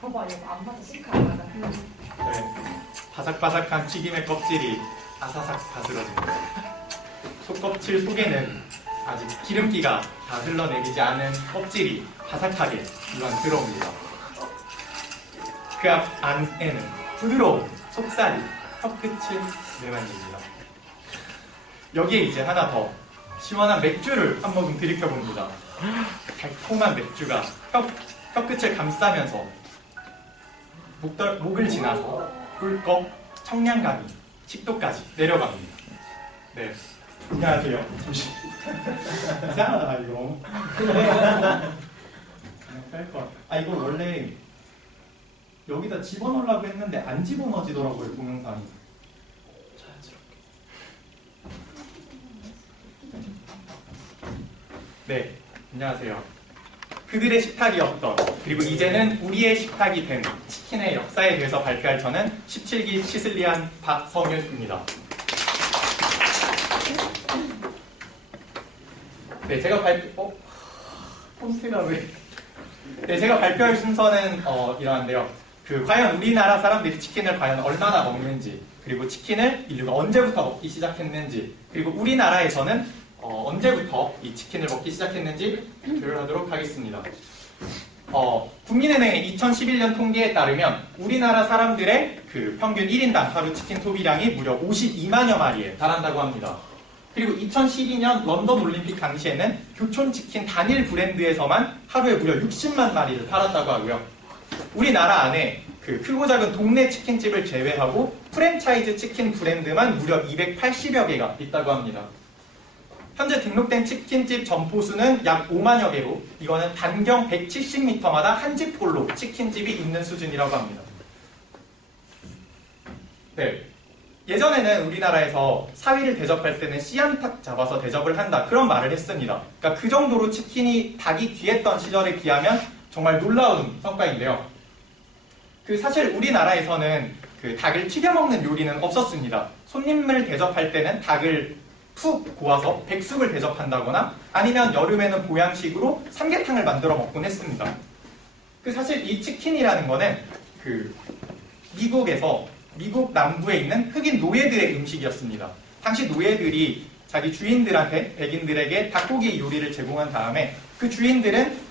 봐봐, 이거 안 맞아. 싱크 안 맞아. 네. 바삭바삭한 튀김의 껍질이 아사삭 다스러집니다. 속껍질 속에는 아직 기름기가 다 흘러내리지 않은 껍질이 바삭하게 이만 들어옵니다. 그 안에는 부드러운 속살이 혀끝을 내만집니다. 여기에 이제 하나 더 시원한 맥주를 한 모금 들이켜봅니다. 달콤한 맥주가 혀끝을 감싸면서 목을 지나서 꿀꺽 청량감이 식도까지 내려갑니다. 네, 안녕하세요. 잠시 이상하다 이거. 이거 원래 여기다 집어넣으려고 했는데 안 집어넣어지더라고요, 동영상이. 자연스럽게. 네, 안녕하세요. 그들의 식탁이었던, 그리고 이제는 우리의 식탁이 된 치킨의 역사에 대해서 발표할 저는 17기 시슬리안 박성윤입니다. 네, 제가 폰트가 왜? 네, 제가 발표할 순서는 이러한데요. 과연 우리나라 사람들이 치킨을 과연 얼마나 먹는지, 그리고 치킨을 인류가 언제부터 먹기 시작했는지, 그리고 우리나라에서는 언제부터 이 치킨을 먹기 시작했는지 발표를 하도록 하겠습니다. 국민은행의 2011년 통계에 따르면 우리나라 사람들의 평균 1인당 하루 치킨 소비량이 무려 52만여 마리에 달한다고 합니다. 그리고 2012년 런던 올림픽 당시에는 교촌치킨 단일 브랜드에서만 하루에 무려 60만 마리를 팔았다고 하고요. 우리나라 안에 크고 작은 동네 치킨집을 제외하고 프랜차이즈 치킨 브랜드만 무려 280여 개가 있다고 합니다. 현재 등록된 치킨집 점포수는 약 5만여 개로 이거는 반경 170m마다 한 집꼴로 치킨집이 있는 수준이라고 합니다. 네. 예전에는 우리나라에서 사위를 대접할 때는 씨암탉 잡아서 대접을 한다, 그런 말을 했습니다. 그러니까 그 정도로 닭이 귀했던 시절에 비하면 정말 놀라운 성과인데요. 사실 우리나라에서는 닭을 튀겨 먹는 요리는 없었습니다. 손님을 대접할 때는 닭을 푹 고아서 백숙을 대접한다거나 아니면 여름에는 보양식으로 삼계탕을 만들어 먹곤 했습니다. 사실 이 치킨이라는 거는 미국 남부에 있는 흑인 노예들의 음식이었습니다. 당시 노예들이 자기 주인들한테, 백인들에게 닭고기 요리를 제공한 다음에 그 주인들은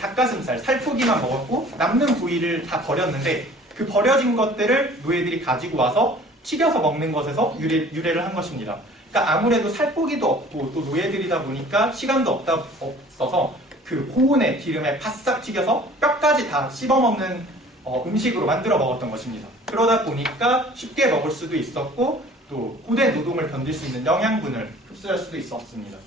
닭가슴살, 살코기만 먹었고 남는 부위를 다 버렸는데 그 버려진 것들을 노예들이 가지고 와서 튀겨서 먹는 것에서 유래를 한 것입니다. 그러니까 아무래도 살코기도 없고 또 노예들이다 보니까 시간도 없어서 고온의 기름에 바싹 튀겨서 뼈까지 다 씹어먹는 음식으로 만들어 먹었던 것입니다. 그러다 보니까 쉽게 먹을 수도 있었고 또 고된 노동을 견딜 수 있는 영양분을 흡수할 수도 있었습니다.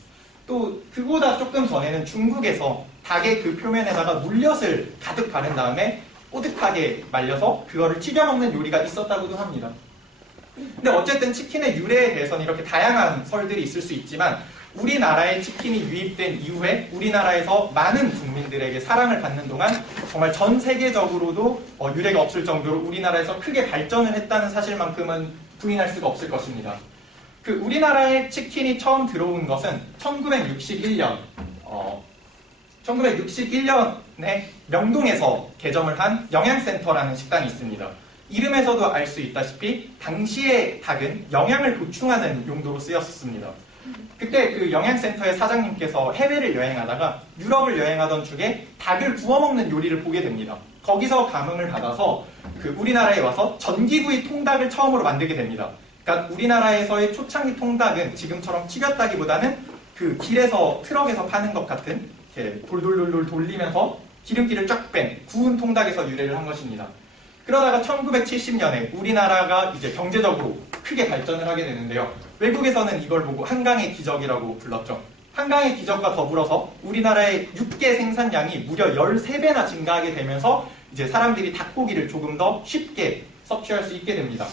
또 그보다 조금 전에는 중국에서 닭의 표면에다가 물엿을 가득 바른 다음에 꼬득하게 말려서 그거를 튀겨 먹는 요리가 있었다고도 합니다. 근데 어쨌든 치킨의 유래에 대해서는 이렇게 다양한 설들이 있을 수 있지만 우리나라에 치킨이 유입된 이후에 우리나라에서 많은 국민들에게 사랑을 받는 동안 정말 전 세계적으로도 유례가 없을 정도로 우리나라에서 크게 발전을 했다는 사실만큼은 부인할 수가 없을 것입니다. 우리나라에 치킨이 처음 들어온 것은 1961년에 명동에서 개점을 한 영양센터라는 식당이 있습니다. 이름에서도 알 수 있다시피 당시의 닭은 영양을 보충하는 용도로 쓰였습니다. 그때 영양센터의 사장님께서 해외를 여행하다가 유럽을 여행하던 중에 닭을 구워 먹는 요리를 보게 됩니다. 거기서 감흥을 받아서 우리나라에 와서 전기구이 통닭을 처음으로 만들게 됩니다. 그러니까 우리나라에서의 초창기 통닭은 지금처럼 튀겼다기보다는 길에서 트럭에서 파는 것 같은 돌돌돌돌 돌리면서 기름기를 쫙 뺀 구운 통닭에서 유래를 한 것입니다. 그러다가 1970년에 우리나라가 이제 경제적으로 크게 발전을 하게 되는데요. 외국에서는 이걸 보고 한강의 기적이라고 불렀죠. 한강의 기적과 더불어서 우리나라의 육계 생산량이 무려 13배나 증가하게 되면서 이제 사람들이 닭고기를 조금 더 쉽게 섭취할 수 있게 됩니다.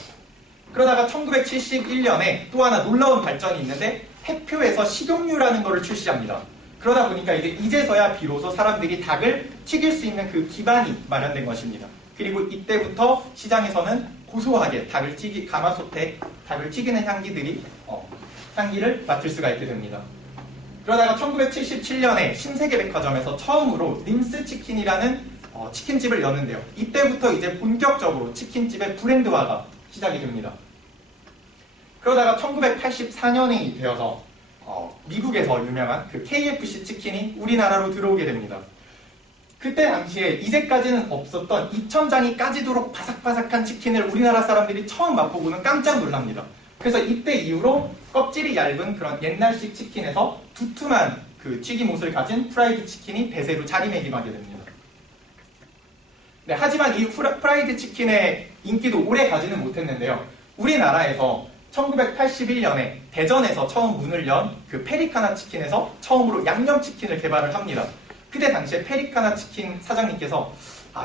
그러다가 1971년에 또 하나 놀라운 발전이 있는데 해표에서 식용유라는 것을 출시합니다. 그러다 보니까 이제서야 비로소 사람들이 닭을 튀길 수 있는 기반이 마련된 것입니다. 그리고 이때부터 시장에서는 고소하게 가마솥에 닭을 튀기는 향기를 맡을 수가 있게 됩니다. 그러다가 1977년에 신세계백화점에서 처음으로 림스치킨이라는 치킨집을 여는데요. 이때부터 이제 본격적으로 치킨집의 브랜드화가 시작이 됩니다. 그러다가 1984년이 되어서 미국에서 유명한 그 KFC 치킨이 우리나라로 들어오게 됩니다. 그때 당시에 이제까지는 없었던 2,000장이 까지도록 바삭바삭한 치킨을 우리나라 사람들이 처음 맛보고는 깜짝 놀랍니다. 그래서 이때 이후로 껍질이 얇은 그런 옛날식 치킨에서 두툼한 그 튀김 옷을 가진 프라이드 치킨이 대세로 자리매김하게 됩니다. 네, 하지만 이 프라이드 치킨의 인기도 오래 가지는 못했는데요. 우리나라에서 1981년에 대전에서 처음 문을 연 그 페리카나 치킨에서 처음으로 양념치킨을 개발을 합니다. 그때 당시에 페리카나 치킨 사장님께서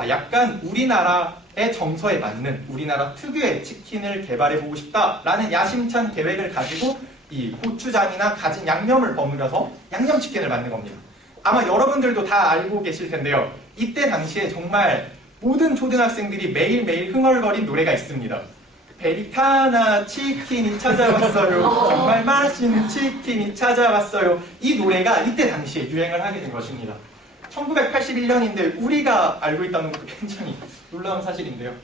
약간 우리나라의 정서에 맞는 우리나라 특유의 치킨을 개발해보고 싶다라는 야심찬 계획을 가지고 이 고추장이나 가진 양념을 버무려서 양념치킨을 만든 겁니다. 아마 여러분들도 다 알고 계실 텐데요. 이때 당시에 정말 모든 초등학생들이 매일매일 흥얼거린 노래가 있습니다. 페리카나 치킨이 찾아왔어요. 정말 맛있는 치킨이 찾아왔어요. 이 노래가 이때 당시에 유행을 하게 된 것입니다. 1981년인데 우리가 알고 있다는 것도 굉장히 놀라운 사실인데요.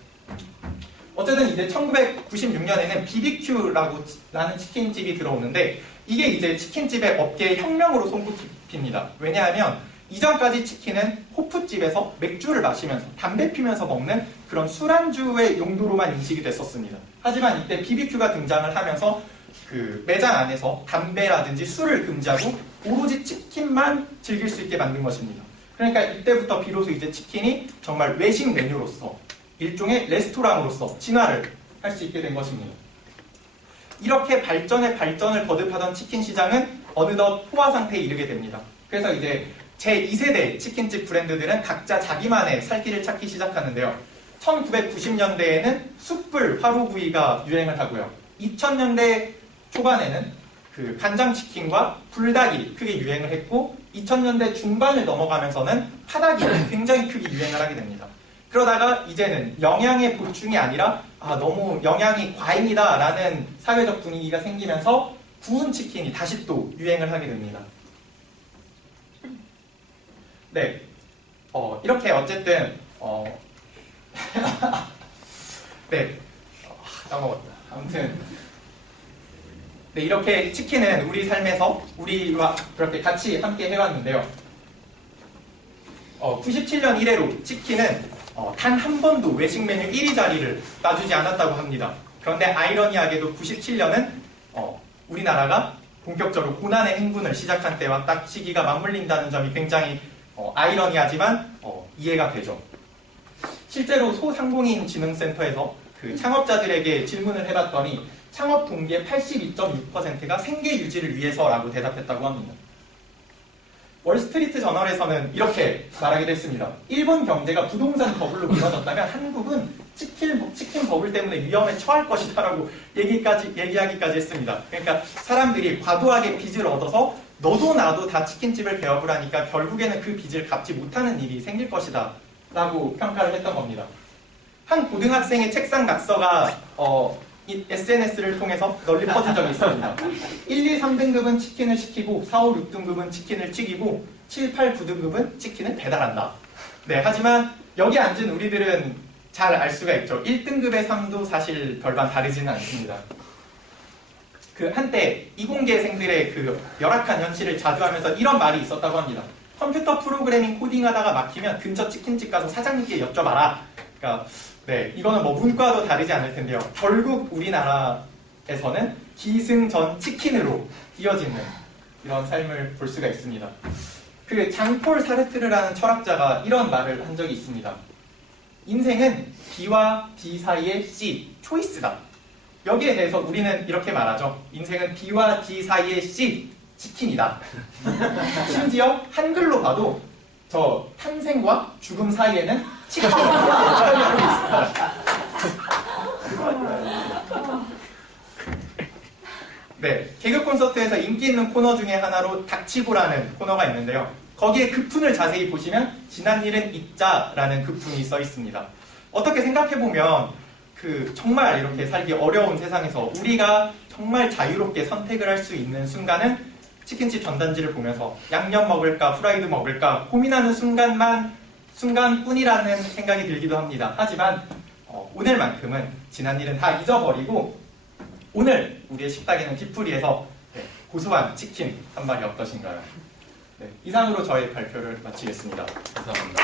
어쨌든 이제 1996년에는 BBQ라는 치킨집이 들어오는데 이게 이제 치킨집의 업계의 혁명으로 손꼽힙니다. 왜냐하면 이전까지 치킨은 호프집에서 맥주를 마시면서 담배 피면서 먹는 그런 술안주의 용도로만 인식이 됐었습니다. 하지만 이때 BBQ가 등장을 하면서 그 매장 안에서 담배라든지 술을 금지하고 오로지 치킨만 즐길 수 있게 만든 것입니다. 그러니까 이때부터 비로소 이제 치킨이 정말 외식 메뉴로서 일종의 레스토랑으로서 진화를 할 수 있게 된 것입니다. 이렇게 발전을 거듭하던 치킨 시장은 어느덧 포화 상태에 이르게 됩니다. 그래서 이제 제2세대 치킨집 브랜드들은 각자 자기만의 살 길을 찾기 시작하는데요. 1990년대에는 숯불 화로구이가 유행을 하고요. 2000년대 초반에는 그 간장치킨과 불닭이 크게 유행을 했고 2000년대 중반을 넘어가면서는 파닭이 굉장히 크게 유행을 하게 됩니다. 그러다가 이제는 영양의 보충이 아니라 너무 영양이 과잉이다 라는 사회적 분위기가 생기면서 구운 치킨이 다시 또 유행을 하게 됩니다. 네, 이렇게 어쨌든 네, 까먹었다. 아무튼 네, 이렇게 치킨은 우리 삶에서 우리와 그렇게 같이 함께 해왔는데요. 97년 이래로 치킨은 단 한 번도 외식 메뉴 1위 자리를 놔주지 않았다고 합니다. 그런데 아이러니하게도 97년은 우리나라가 본격적으로 고난의 행군을 시작한 때와 딱 시기가 맞물린다는 점이 굉장히 아이러니하지만 이해가 되죠. 실제로 소상공인진흥센터에서 그 창업자들에게 질문을 해봤더니 창업 동기의 82.6%가 생계 유지를 위해서라고 대답했다고 합니다. 월스트리트 저널에서는 이렇게 말하기도 했습니다. 일본 경제가 부동산 버블로 무너졌다면 한국은 치킨 버블 때문에 위험에 처할 것이다라고 얘기하기까지 했습니다. 그러니까 사람들이 과도하게 빚을 얻어서 너도 나도 다 치킨집을 개업을 하니까 결국에는 그 빚을 갚지 못하는 일이 생길 것이다 라고 평가를 했던 겁니다. 한 고등학생의 책상 낙서가 이 SNS를 통해서 널리 퍼진 적이 있습니다. 1, 2, 3등급은 치킨을 시키고 4, 5, 6등급은 치킨을 튀기고 7, 8, 9등급은 치킨을 배달한다. 네, 하지만 여기 앉은 우리들은 잘 알 수가 있죠. 1등급의 삶도 사실 별반 다르지는 않습니다. 그 한때 이공계생들의 그 열악한 현실을 자주하면서 이런 말이 있었다고 합니다. 컴퓨터 프로그래밍 코딩하다가 막히면 근처 치킨집 가서 사장님께 여쭤봐라. 그러니까 네, 이거는 뭐 문과도 다르지 않을 텐데요. 결국 우리나라에서는 기승전 치킨으로 이어지는 이런 삶을 볼 수가 있습니다. 그 장폴 사르트르라는 철학자가 이런 말을 한 적이 있습니다. 인생은 B와 D 사이의 C, 초이스다. 여기에 대해서 우리는 이렇게 말하죠. 인생은 B와 D 사이의 C, 치킨이다. 심지어 한글로 봐도 저 탄생과 죽음 사이에는 치킨이 설명하고 있습니다. 네, 개그 콘서트에서 인기 있는 코너 중에 하나로 닥치고라는 코너가 있는데요. 거기에 급훈을 자세히 보시면 지난 일은 잊자라는 급훈이 써 있습니다. 어떻게 생각해보면 정말 이렇게 살기 어려운 세상에서 우리가 정말 자유롭게 선택을 할 수 있는 순간은 치킨집 전단지를 보면서 양념 먹을까 프라이드 먹을까 고민하는 순간만 순간뿐이라는 생각이 들기도 합니다. 하지만 오늘만큼은 지난 일은 다 잊어버리고 오늘 우리의 식탁에는 뒤풀이에서 고소한 치킨 한 마리 어떠신가요? 네, 이상으로 저의 발표를 마치겠습니다. 감사합니다.